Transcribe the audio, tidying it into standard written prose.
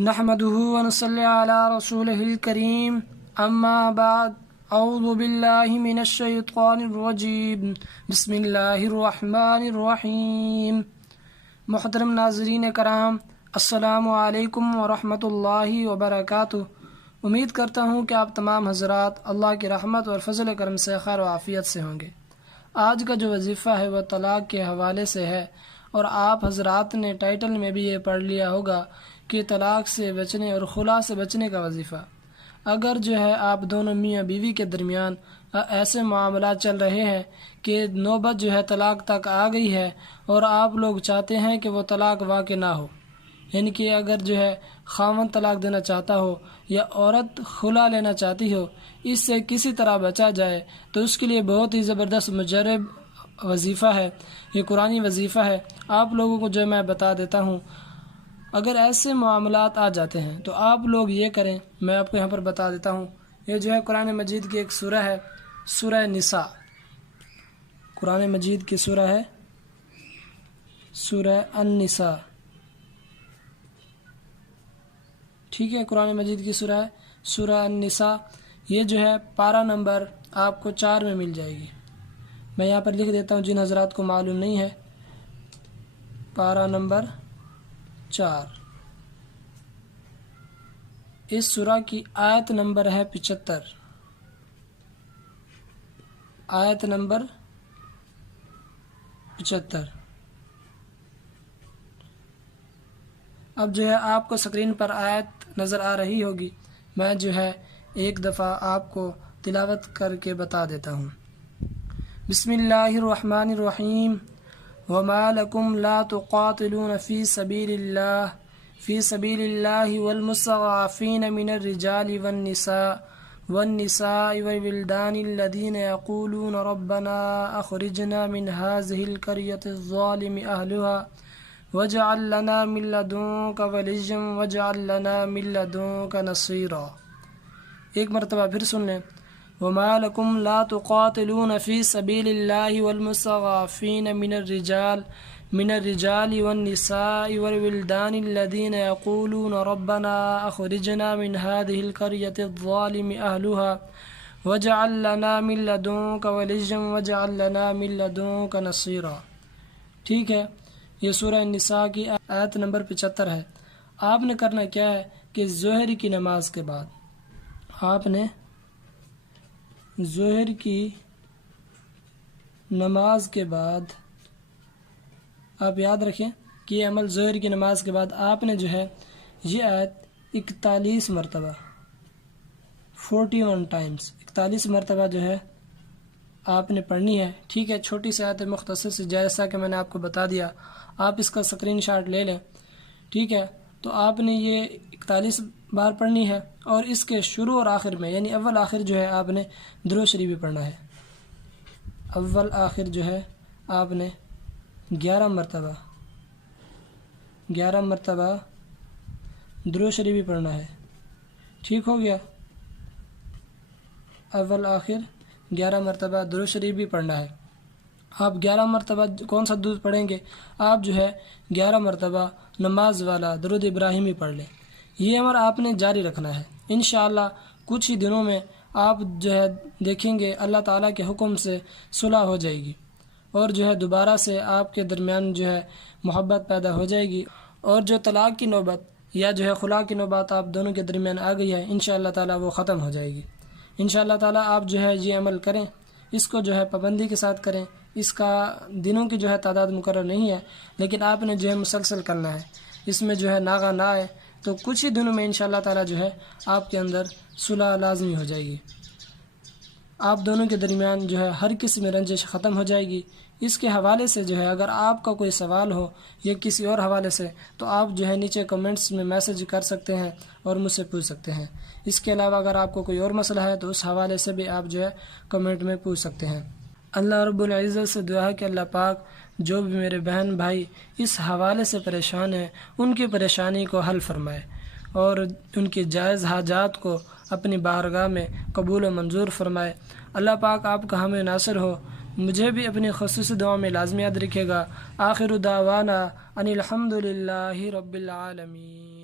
نحمده ونصلي على رسوله الكريم اما بعد اعوذ باللہ من الشیطان الرجیم بسم اللہ الرحمن الرحیم۔ محترم ناظرین کرام، السلام علیکم ورحمۃ اللہ وبرکاتہ۔ امید کرتا ہوں کہ آپ تمام حضرات اللہ کی رحمت اور فضل کرم سے خیر و عافیت سے ہوں گے۔ آج کا جو وظیفہ ہے وہ طلاق کے حوالے سے ہے، اور آپ حضرات نے ٹائٹل میں بھی یہ پڑھ لیا ہوگا کہ طلاق سے بچنے اور خلا سے بچنے کا وظیفہ۔ اگر جو ہے آپ دونوں میاں بیوی کے درمیان ایسے معاملات چل رہے ہیں کہ نوبت جو ہے طلاق تک آ گئی ہے، اور آپ لوگ چاہتے ہیں کہ وہ طلاق واقع نہ ہو، یعنی کہ اگر جو ہے خاوند طلاق دینا چاہتا ہو یا عورت خلا لینا چاہتی ہو، اس سے کسی طرح بچا جائے، تو اس کے لیے بہت ہی زبردست مجرب وظیفہ ہے، یہ قرآنی وظیفہ ہے۔ آپ لوگوں کو جو میں بتا دیتا ہوں، اگر ایسے معاملات آ جاتے ہیں تو آپ لوگ یہ کریں، میں آپ کو یہاں پر بتا دیتا ہوں۔ یہ جو ہے قرآن مجید کی ایک سورہ ہے، سورہ نساء۔ قرآن مجید کی سورہ ہے سورہ النساء، ٹھیک ہے، قرآن مجید کی سورہ ہے سورہ النساء۔ یہ جو ہے پارہ نمبر آپ کو 4 میں مل جائے گی۔ میں یہاں پر لکھ دیتا ہوں جن حضرات کو معلوم نہیں ہے، پارہ نمبر 4۔ اس سورہ کی آیت نمبر ہے 75، آیت نمبر 75۔ اب جو ہے آپ کو اسکرین پر آیت نظر آ رہی ہوگی، میں جو ہے ایک دفعہ آپ کو تلاوت کر کے بتا دیتا ہوں۔ بسم اللہ الرحمن الرحیم۔ وما لکم لا تقاتلون فی سبیل اللہ والمستضعفین من الرجال والنساء والولدان الذین یقولون ربنا اخرجنا من هذه القرية الظالم اہلها واجعل لنا من لدنك وليا واجعل لنا من لدنك نصيرا۔ ایک مرتبہ پھر سن لیں۔ وما لكم لا تقاتلون في سبيل الله والمستضعفين من الرجال والنساء والولدان الذين يقولون ربنا أخرجنا من هذه القرية الظالم أهلها واجعل لنا من لدنك وليا واجعل لنا من لدنك نصيرا۔ ٹھیک ہے، یہ سورہ النساء کی آیت نمبر 75 ہے۔ آپ نے کرنا کیا ہے کہ ظہر کی نماز کے بعد، آپ نے ظہر کی نماز کے بعد، آپ یاد رکھیں کہ یہ عمل ظہر کی نماز کے بعد آپ نے جو ہے یہ آیت 41 مرتبہ 41 ٹائمز 41 مرتبہ جو ہے آپ نے پڑھنی ہے۔ ٹھیک ہے، چھوٹی سی آیت مختصر سے، جیسا کہ میں نے آپ کو بتا دیا، آپ اس کا اسکرین شاٹ لے لیں۔ ٹھیک ہے، تو آپ نے یہ 41 بار پڑھنی ہے، اور اس کے شروع اور آخر میں، یعنی اول آخر جو ہے آپ نے درود شریف بھی پڑھنا ہے۔ اول آخر جو ہے آپ نے 11 مرتبہ درود شریف بھی پڑھنا ہے۔ ٹھیک ہو گیا، اول آخر 11 مرتبہ درود شریف بھی پڑھنا ہے۔ آپ 11 مرتبہ کون سا درود پڑھیں گے؟ آپ جو ہے 11 مرتبہ نماز والا درود ابراہیمی پڑھ لیں۔ یہ امر آپ نے جاری رکھنا ہے۔ انشاءاللہ کچھ ہی دنوں میں آپ جو ہے دیکھیں گے اللہ تعالیٰ کے حکم سے صلح ہو جائے گی، اور جو ہے دوبارہ سے آپ کے درمیان جو ہے محبت پیدا ہو جائے گی، اور جو طلاق کی نوبت یا جو ہے خلا کی نوبت آپ دونوں کے درمیان آ گئی ہے، انشاءاللہ تعالیٰ وہ ختم ہو جائے گی۔ انشاءاللہ تعالیٰ آپ جو ہے یہ عمل کریں، اس کو جو ہے پابندی کے ساتھ کریں۔ اس کا دنوں کی جو ہے تعداد مقرر نہیں ہے، لیکن آپ نے جو ہے مسلسل کرنا ہے، اس میں جو ہے ناغہ نہ آئے، تو کچھ ہی دنوں میں انشاءاللہ تعالیٰ جو ہے آپ کے اندر صلح لازمی ہو جائے گی۔ آپ دونوں کے درمیان جو ہے ہر قسم رنجش ختم ہو جائے گی۔ اس کے حوالے سے جو ہے اگر آپ کا کوئی سوال ہو یا کسی اور حوالے سے، تو آپ جو ہے نیچے کمنٹس میں میسج کر سکتے ہیں اور مجھ سے پوچھ سکتے ہیں۔ اس کے علاوہ اگر آپ کو کوئی اور مسئلہ ہے تو اس حوالے سے بھی آپ جو ہے کمنٹ میں پوچھ سکتے ہیں۔ اللہ رب العزت سے دعا ہے کہ اللہ پاک جو بھی میرے بہن بھائی اس حوالے سے پریشان ہیں، ان کی پریشانی کو حل فرمائے، اور ان کی جائز حاجات کو اپنی بارگاہ میں قبول و منظور فرمائے۔ اللہ پاک آپ کا ہمیں ناصر ہو۔ مجھے بھی اپنی خصوصی دعاؤں میں لازمی یاد رکھے گا۔ آخر دعوانا ان الحمد للہ رب العالمین۔